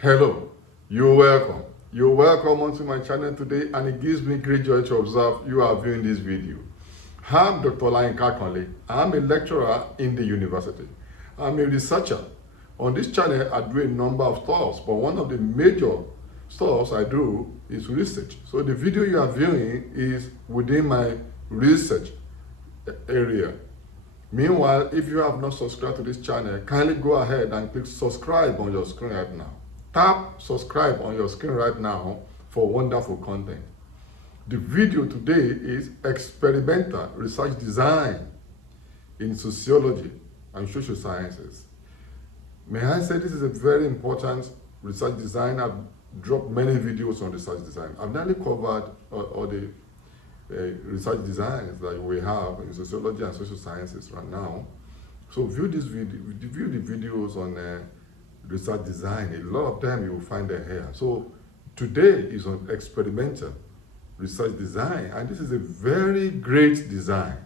Hello, you're welcome. You're welcome onto my channel today, and it gives me great joy to observe you are viewing this video. I'm Dr. Olayinka Akanle. I'm a lecturer in the university. I'm a researcher. On this channel, I do a number of stuff, but one of the major stuff I do is research. So the video you are viewing is within my research area. Meanwhile, if you have not subscribed to this channel, kindly go ahead and click subscribe on your screen right now. Tap subscribe on your screen right now for wonderful content. The video today is experimental research design in sociology and social sciences. May I say this is a very important research design. I've dropped many videos on research design. I've nearly covered all the research designs that we have in sociology and social sciences right now. So view this video, view the videos on research design. A lot of them you will find them here. So today is on experimental research design, and this is a very great design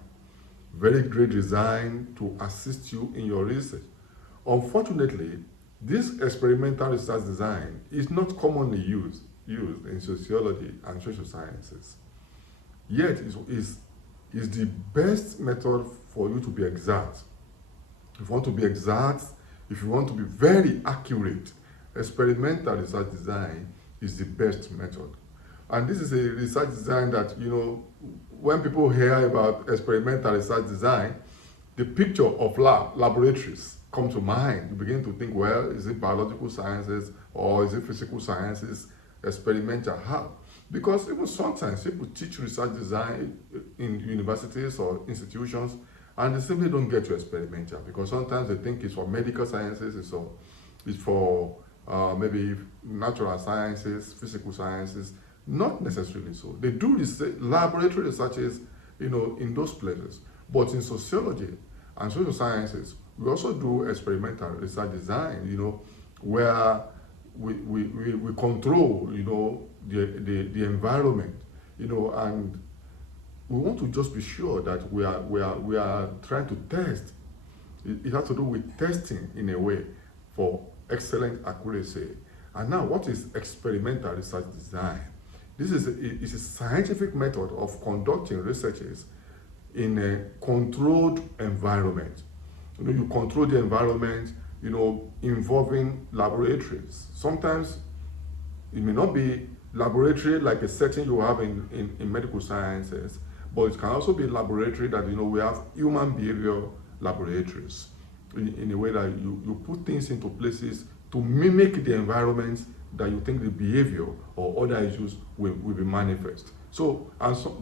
to assist you in your research. Unfortunately, this experimental research design is not commonly used in sociology and social sciences. Yet it is the best method for you to be exact. If you want to be exact, if you want to be very accurate, experimental research design is the best method. And this is a research design that, when people hear about experimental research design, the picture of laboratories come to mind. You begin to think, well, is it biological sciences or is it physical sciences? Experimental, how? Because even sometimes people teach research design in universities or institutions, and they simply don't get to experimental because sometimes they think it's for medical sciences, it's for maybe natural sciences, physical sciences. Not necessarily so. They do research, laboratory researches, in those places. But in sociology and social sciences, we also do experimental research design, where we control, the environment, and we want to just be sure that we are trying to test. It has to do with testing in a way for excellent accuracy. And now, what is experimental research design? This is a scientific method of conducting researches in a controlled environment. You control the environment, involving laboratories. Sometimes it may not be laboratory like a setting you have in medical sciences, but it can also be laboratory that, we have human behavior laboratories in a way that you put things into places to mimic the environment that you think the behavior or other issues will be manifest. So,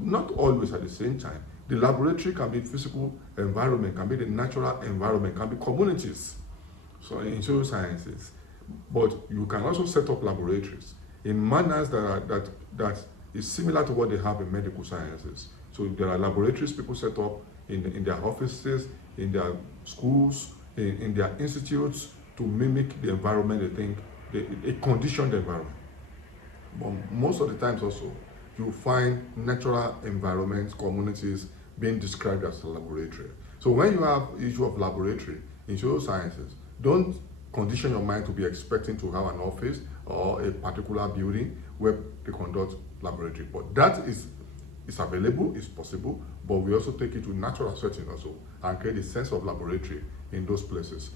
not always at the same time. The laboratory can be physical environment, can be the natural environment, can be communities. So in social sciences, but you can also set up laboratories in manners that is similar to what they have in medical sciences. So there are laboratories people set up in their offices, in their schools, in their institutes to mimic the environment they think, a conditioned environment. But most of the times also, you find natural environments, communities being described as a laboratory. So when you have issue of laboratory in social sciences, don't condition your mind to be expecting to have an office or a particular building where they conduct laboratory. But that is available, is possible, but we also take it to natural setting also and create a sense of laboratory in those places.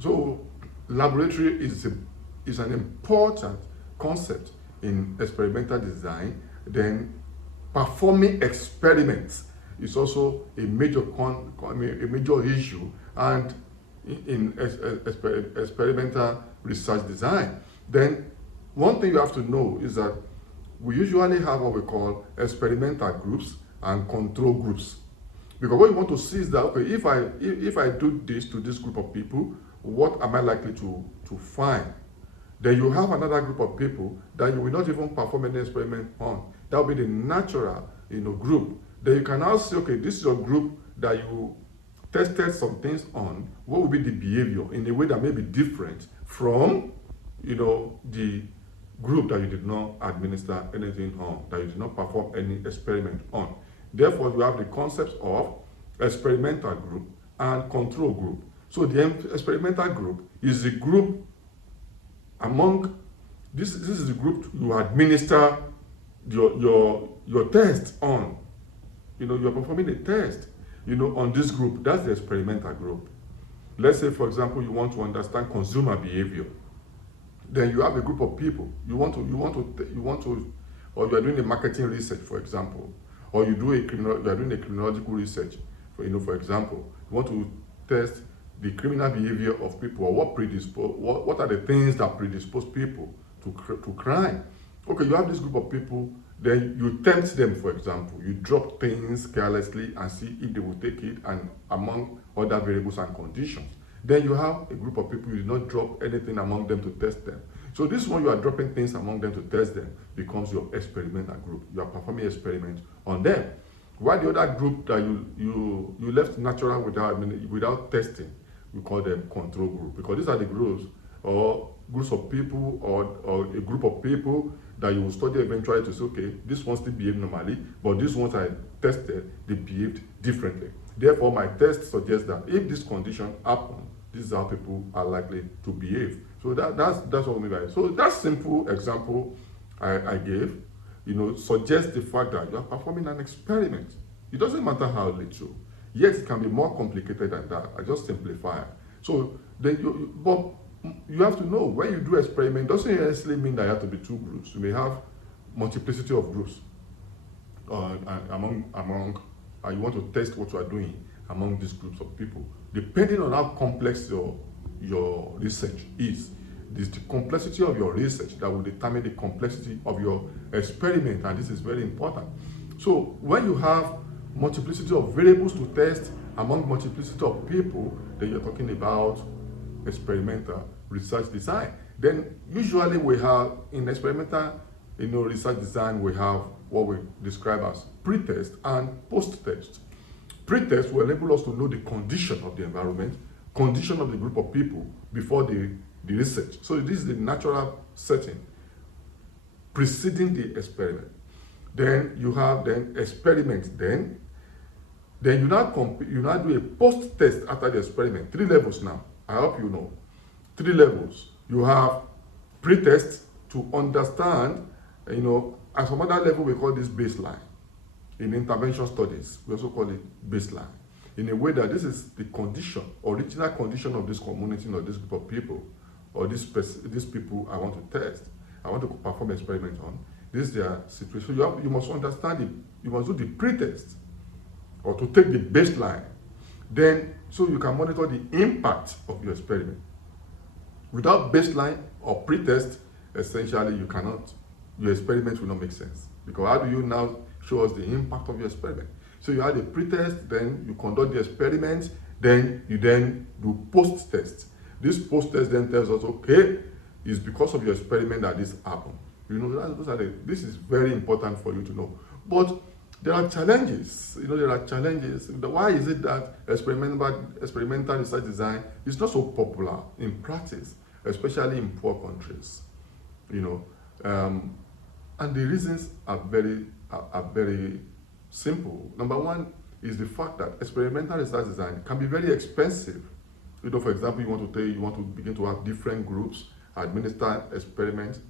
So laboratory is an important concept in experimental design. Then performing experiments is also a major issue, and in experimental research design. Then one thing you have to know is that we usually have what we call experimental groups and control groups. Because what you want to see is that, okay, if I do this to this group of people, what am I likely to find? Then you have another group of people that you will not even perform any experiment on. That will be the natural, group. Then you can now say, okay, this is your group that you tested some things on. What will be the behavior in a way that may be different from, the group that you did not administer anything on, that you did not perform any experiment on. Therefore, you have the concepts of experimental group and control group. So the experimental group is the group among This is the group you administer your test on. You're performing a test, on this group. That's the experimental group. Let's say, for example, you want to understand consumer behavior. Then you have a group of people. Or you are doing a marketing research, for example, or you are doing a criminological research. For example, you want to test the criminal behavior of people, or what are the things that predispose people to crime. Okay, you have this group of people, then you tempt them, for example. You drop things carelessly and see if they will take it, and among other variables and conditions. Then you have a group of people, you do not drop anything among them to test them. So this one, you are dropping things among them to test them, becomes your experimental group. You are performing experiments on them. While the other group that you left natural without testing, we call them control group, because these are the groups or groups of people or a group of people that you will study eventually to say, okay, this one still behave normally, but these ones I tested, they behaved differently. Therefore, my test suggests that if this condition happens, this is how people are likely to behave. So that's what we mean by it. So that simple example I gave, suggests the fact that you are performing an experiment. It doesn't matter how little. Yes, it can be more complicated than that. I just simplify it. So then but you have to know, when you do experiment, doesn't necessarily mean that you have to be two groups. You may have multiplicity of groups you want to test what you are doing among these groups of people. Depending on how complex your research is, it is the complexity of your research that will determine the complexity of your experiment, and this is very important. So when you have multiplicity of variables to test among multiplicity of people, then you're talking about experimental research design. Then usually we have, in experimental research design, we have what we describe as pre-test and post-test. Pre-test will enable us to know the condition of the environment, condition of the group of people before the research. So this is the natural setting preceding the experiment. Then you have experiment. Then you now do a post-test after the experiment. 3 levels now. I hope you know. 3 levels. You have pre-test to understand, at some other level we call this baseline. In intervention studies, we also call it baseline. In a way that this is the condition, original condition of this community or this group of people, or these people I want to test, I want to perform experiment on. This is their situation. You must understand it. You must do the pre-test, or to take the baseline. Then, so you can monitor the impact of your experiment. Without baseline or pre-test, essentially your experiment will not make sense. Because how do you now show us the impact of your experiment? So you have the pre-test, then you conduct the experiment, then you do post-test. This post-test then tells us, okay, it's because of your experiment that this happened. This is very important for you to know. But there are challenges. Why is it that experimental research design is not so popular in practice, especially in poor countries? And the reasons are very simple. Number one is the fact that experimental research design can be very expensive. For example, you want to begin to have different groups administer experiments,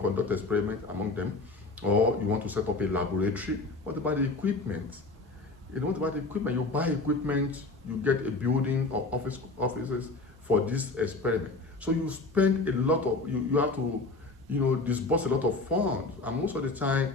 conduct experiments among them, or you want to set up a laboratory. What about the equipment? You buy equipment, you get a building or offices for this experiment. So you spend a lot of, you have to, disburse a lot of funds. And most of the time,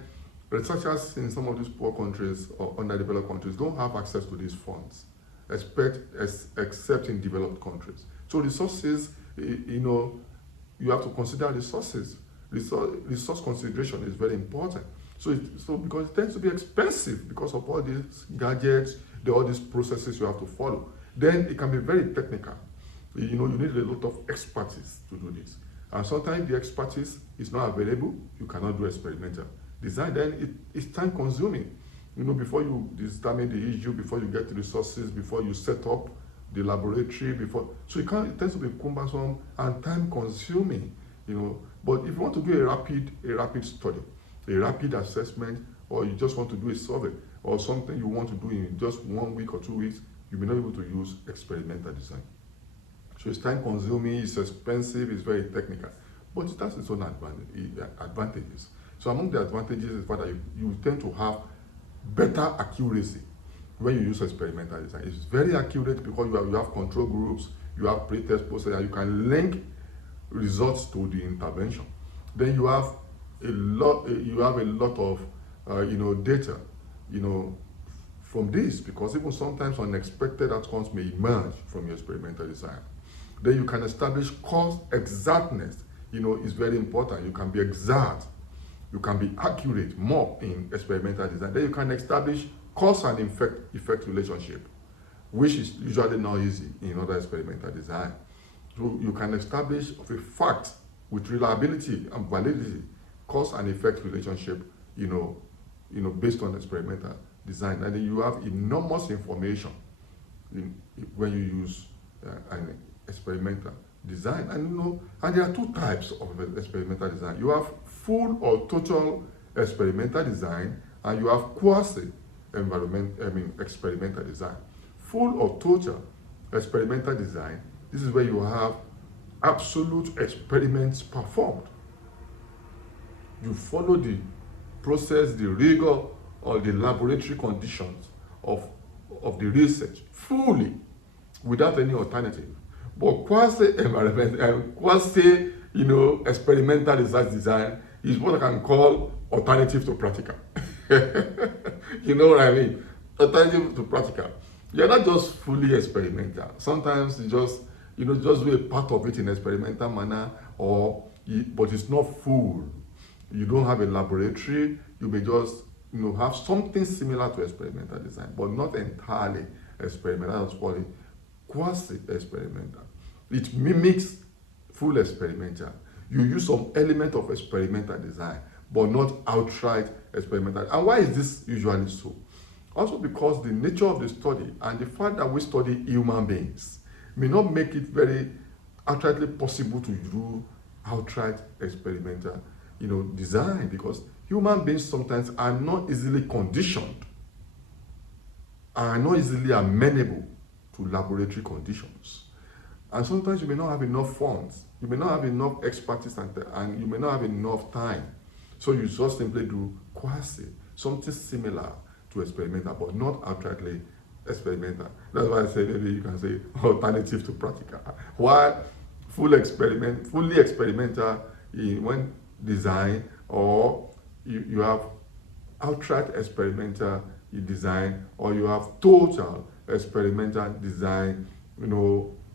researchers in some of these poor countries or underdeveloped countries don't have access to these funds, except in developed countries. So resources, you have to consider resources. Resource consideration is very important. So because it tends to be expensive because of all these gadgets, all these processes you have to follow. Then it can be very technical. You need a lot of expertise to do this. And sometimes the expertise is not available, you cannot do experimental design. Then it's time consuming. Before you determine the issue, before you get the resources, before you set up the laboratory, so it tends to be cumbersome and time consuming. But if you want to do a rapid study, a rapid assessment, or you just want to do a survey, or something you want to do in just 1 week or 2 weeks, you may not be able to use experimental design. So it's time consuming, it's expensive, it's very technical. but it has its own advantages. So among the advantages is that you tend to have better accuracy when you use experimental design. It's very accurate because you have control groups, you have pre-test process, and you can link results to the intervention. Then you have a lot of data, from this, because even sometimes unexpected outcomes may emerge from your experimental design. Then you can establish cost exactness. Is very important. You can be exact, you can be accurate more in experimental design. Then you can establish cause and effect relationship, which is usually not easy in other experimental design. So you can establish a fact with reliability and validity, cause and effect relationship, based on experimental design. And then you have enormous information when you use an experimental design. And there are two types of experimental design. You have full or total experimental design, and you have experimental design. Full or total experimental design, this is where you have absolute experiments performed. You follow the process, the rigor, or the laboratory conditions of the research fully, without any alternative. But experimental research design is what I can call alternative to practical. You know what I mean? Alternative to practical. You're not just fully experimental. Sometimes you just do a part of it in experimental manner, but it's not full. You don't have a laboratory. You may just have something similar to experimental design, but not entirely experimental. That's called it quasi-experimental. It mimics full experimental. You use some element of experimental design, but not outright experimental. And why is this usually so? Also because the nature of the study and the fact that we study human beings may not make it very outrightly possible to do outright experimental design, because human beings sometimes are not easily conditioned, are not easily amenable to laboratory conditions. And sometimes you may not have enough funds, you may not have enough expertise, and you may not have enough time. So you just simply do quasi, something similar to experimental, but not outrightly experimental. That's why I say maybe you can say alternative to practical. While fully experimental when design, or you have outright experimental design, or you have total experimental design,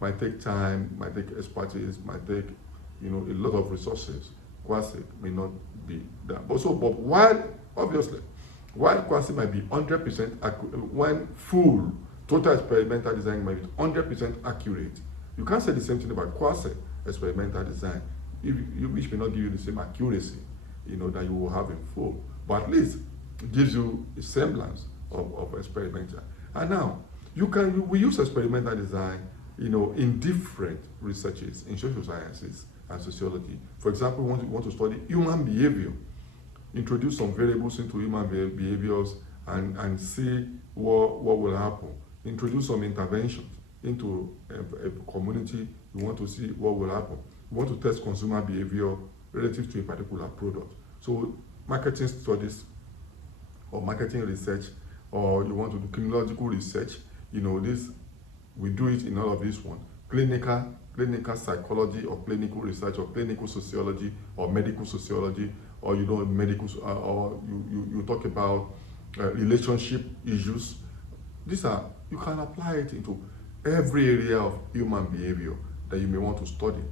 might take time, might take expertise, might take a lot of resources. Quasi may not be that. But while quasi might be 100% accurate, when full total experimental design might be 100% accurate, you can't say the same thing about quasi experimental design, which may not give you the same accuracy that you will have in full, but at least it gives you a semblance of experimental. And now we use experimental design in different researches in social sciences and sociology. For example, we want to study human behavior, introduce some variables into human behaviors and see what will happen. Introduce some interventions into a community. We want to see what will happen. We want to test consumer behavior relative to a particular product. So marketing studies or marketing research, or you want to do criminological research, we do it in all of this one. Clinical psychology, or clinical research, or clinical sociology, or medical sociology, or medical, or you talk about relationship issues. You can apply it into every area of human behavior that you may want to study.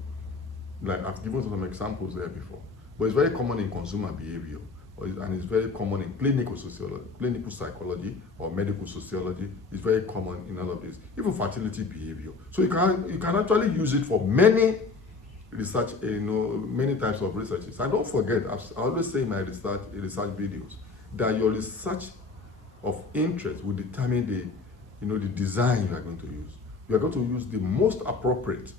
Like I've given some examples there before, but it's very common in consumer behavior, and it's very common in clinical sociology, clinical psychology, or medical sociology. It's very common in all of this, even fertility behavior. So you can actually use it for many research, many types of researches. And don't forget, I always say in my research videos, that your research of interest will determine the design you are going to use. You are going to use the most appropriate.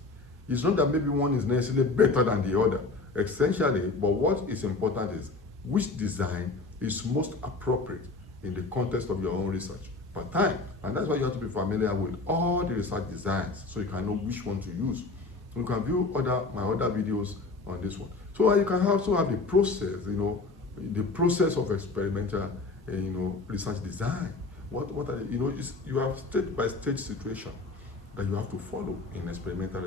It's not that maybe one is necessarily better than the other, essentially, but what is important is which design is most appropriate in the context of your own research per time. And that's why you have to be familiar with all the research designs so you can know which one to use. You can view my other videos on this one. So you can also have the process, the process of experimental, research design. What are, you have stage by stage situation that you have to follow in experimental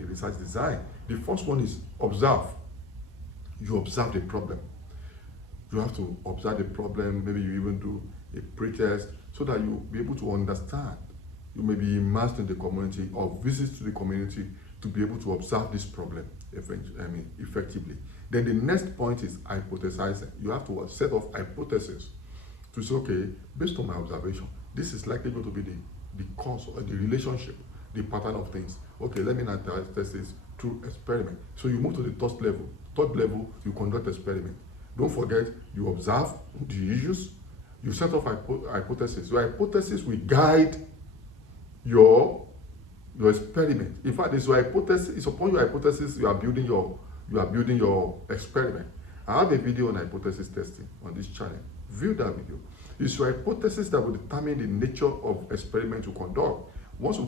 research design. The first one is observe. You observe the problem. You have to observe the problem. Maybe you even do a pretest so that you'll be able to understand. You may be immersed in the community or visit to the community to be able to observe this problem effectively. Then the next point is hypothesizing. You have to set of hypotheses to say, okay, based on my observation, this is likely going to be the cause or the relationship, the pattern of things. Okay, let me now test this through experiment. So you move to the third level. Third level, you conduct experiment. Don't forget, you observe the issues, you set off hypotheses. Your hypothesis will guide your experiment. In fact, it's your hypothesis. It's upon your hypothesis you are building your experiment. I have a video on hypothesis testing on this channel. View that video. It's your hypothesis that will determine the nature of experiment you conduct. Once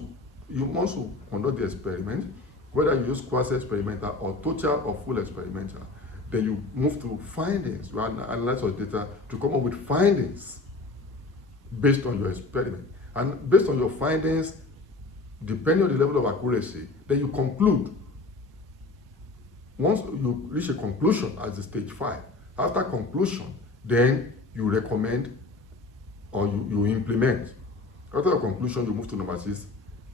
you conduct the experiment, whether you use quasi-experimental or total or full experimental, then you move to findings. You analyze your data to come up with findings based on your experiment. And based on your findings, depending on the level of accuracy, then you conclude. Once you reach a conclusion as the stage 5, after conclusion, then you recommend or you implement. After the conclusion, you move to number 6,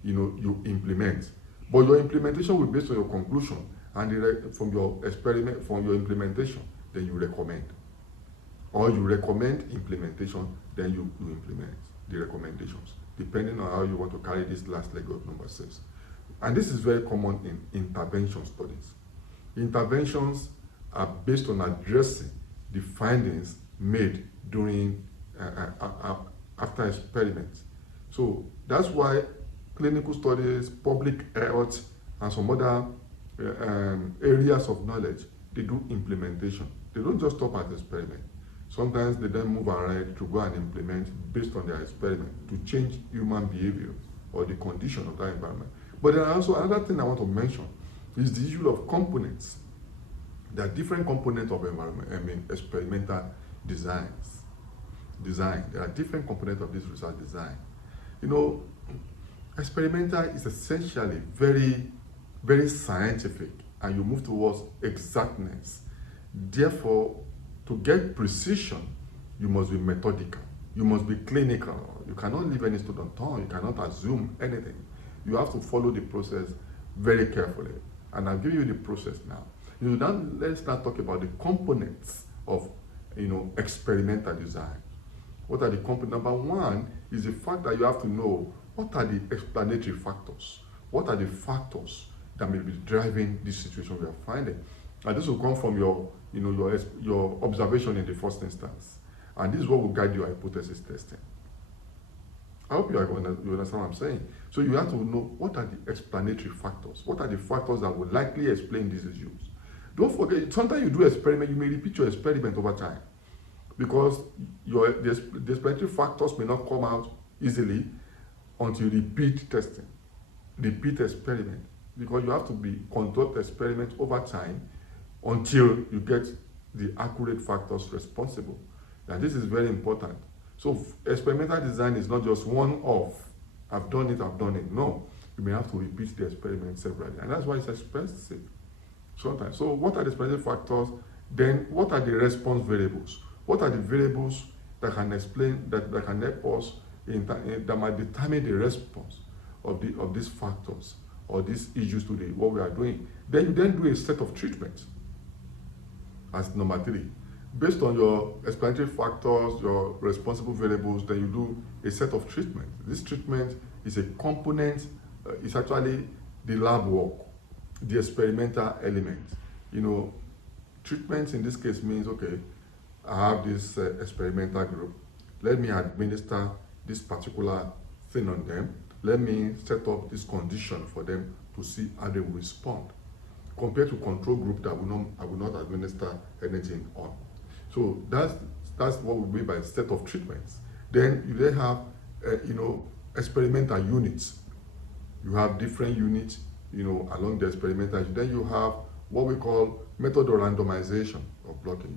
you implement. But your implementation will be based on your conclusion and from your experiment, from your implementation, then you recommend. Or you recommend implementation, then you implement the recommendations, depending on how you want to carry this last leg of number 6. And this is very common in intervention studies. Interventions are based on addressing the findings made during after experiments. So that's why clinical studies, public health, and some other areas of knowledge, they do implementation. They don't just stop at experiment. Sometimes they then move ahead to go and implement based on their experiment to change human behavior or the condition of that environment. But there are also another thing I want to mention is the issue of components. There are different components of experimental design. There are different components of this research design. Experimental is essentially very, very scientific, and you move towards exactness. Therefore, to get precision, you must be methodical. You must be clinical. You cannot leave any stone unturned. You cannot assume anything. You have to follow the process very carefully. And I'll give you the process now. Now let's start talking about the components of experimental design. What are the components? Number 1 is the fact that you have to know what are the explanatory factors. What are the factors that may be driving this situation we are finding? And this will come from your observation in the first instance. And this is what will guide your hypothesis testing. I hope you understand what I'm saying. So you have to know what are the explanatory factors. What are the factors that will likely explain these issues? Don't forget, sometimes you do experiment, you may repeat your experiment over time because the explanatory factors may not come out easily until you repeat testing, repeat experiment, because you have to conduct experiments over time until you get the accurate factors responsible. And this is very important. So experimental design is not just one-off. I've done it. No, you may have to repeat the experiment severally. And that's why it's expensive sometimes. So what are the explanatory factors? Then what are the response variables? What are the variables that can explain, that can help us, that might determine the response of these factors or these issues to what we are doing? Then you then do a set of treatments as number 3. Based on your explanatory factors, your responsible variables, then you do a set of treatment. This treatment is a component, it's actually the lab work, the experimental element. Treatment in this case means, okay, I have this experimental group. Let me administer this particular thing on them. Let me set up this condition for them to see how they will respond, compared to control group that I will not administer anything on. So that's what we mean by a set of treatments. Then you then have experimental units. You have different units along the experimental. Then you have what we call Method of randomization of blocking.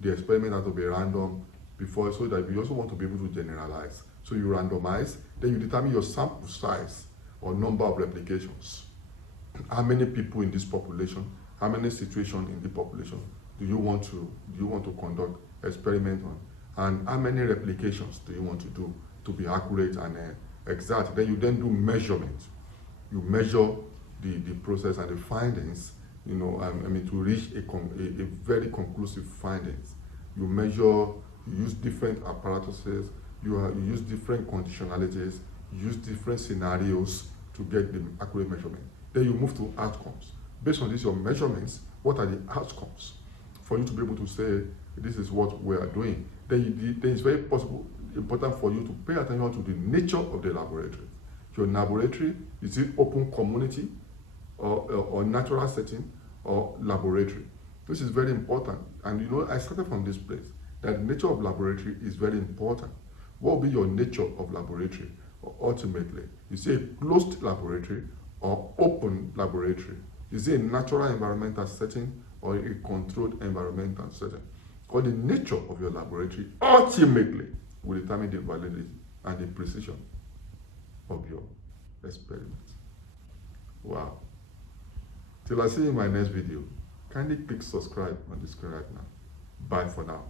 The experiment has to be random before, so that you also want to be able to generalize. So you randomize, then you determine your sample size or number of replications. How many people in this population, how many situations in the population do you want to conduct experiment on, and how many replications do you want to do to be accurate and exact. Then you then do measurement. You measure the process and the findings, to reach a very conclusive findings. You measure, you use different apparatuses, you use different conditionalities, you use different scenarios to get the accurate measurement. Then you move to outcomes. Based on this, your measurements, what are the outcomes? For you to be able to say, this is what we are doing. Then it's very important for you to pay attention to the nature of the laboratory. Your laboratory, is it open community or natural setting or laboratory? This is very important. And I started from this place, that the nature of laboratory is very important. What will be your nature of laboratory? Ultimately, is it a closed laboratory or open laboratory? Is it a natural environmental setting or a controlled environmental setting? Or the nature of your laboratory ultimately will determine the validity and the precision of your experiment. Wow. Till I see you in my next video, kindly click subscribe on the screen right now. Bye for now.